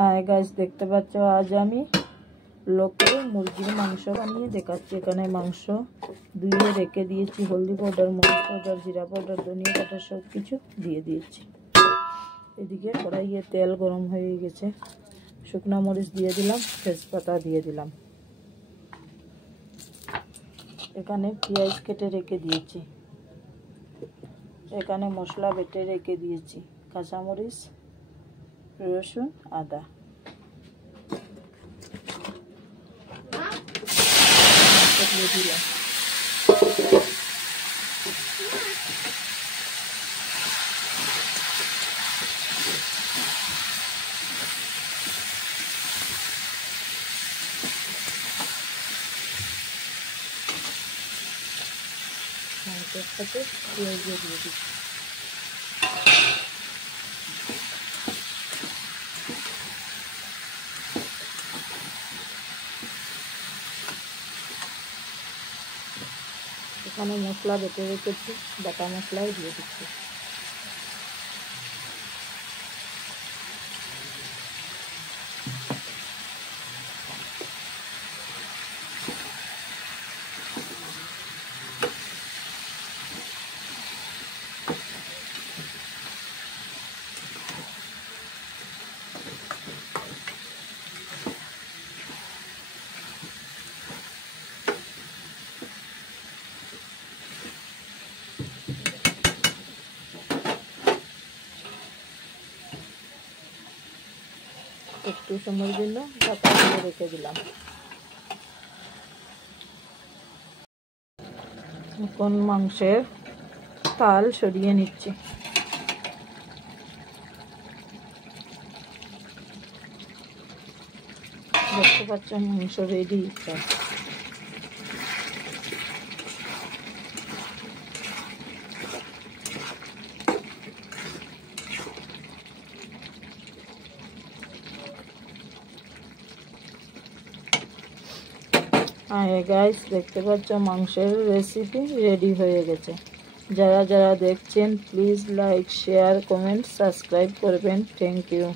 Hi guys, দেখতে পাচ্ছ আজ আমি লোকে মুরগির মাংস বানিয়ে দেখাচ্ছি। এখানে মাংস ধুয়ে রেখে দিয়েছি, হলদি পাউডার, মরিচ পাউডার, জিরা পাউডার, ধনিয়া পাউডার সব কিছু দিয়ে দিয়েছি। এদিকে কড়াইয়ে তেল গরম হয়ে গেছে, শুকনো মরিচ দিয়ে দিলাম, তেজপাতা দিয়ে দিলাম। এখানে পেঁয়াজ কেটে রেখে দিয়েছি, এখানে মশলা বেটে রেখে দিয়েছি, কাঁচামরিচ, রসুন, আদা দিয়ে দিলাম। সাথে পেঁয়াজ দিয়ে দিচ্ছি। এখানে মশলা বেটে রেখেছি, বাটা মশলাও দিয়ে দিচ্ছি। একটু সময়ের জন্য ঢাকা দিয়ে রেখে দিলাম। এখন মাংসের তাল সরিয়ে নিচ্ছি। দেখতে পাচ্ছ মাংস রেডি। হ্যাঁ গাইস, দেখতে পাচ্ছ মাংসের রেসিপি রেডি হয়ে গেছে। যারা যারা দেখছেন please like, share, comment, subscribe করবেন। Thank you.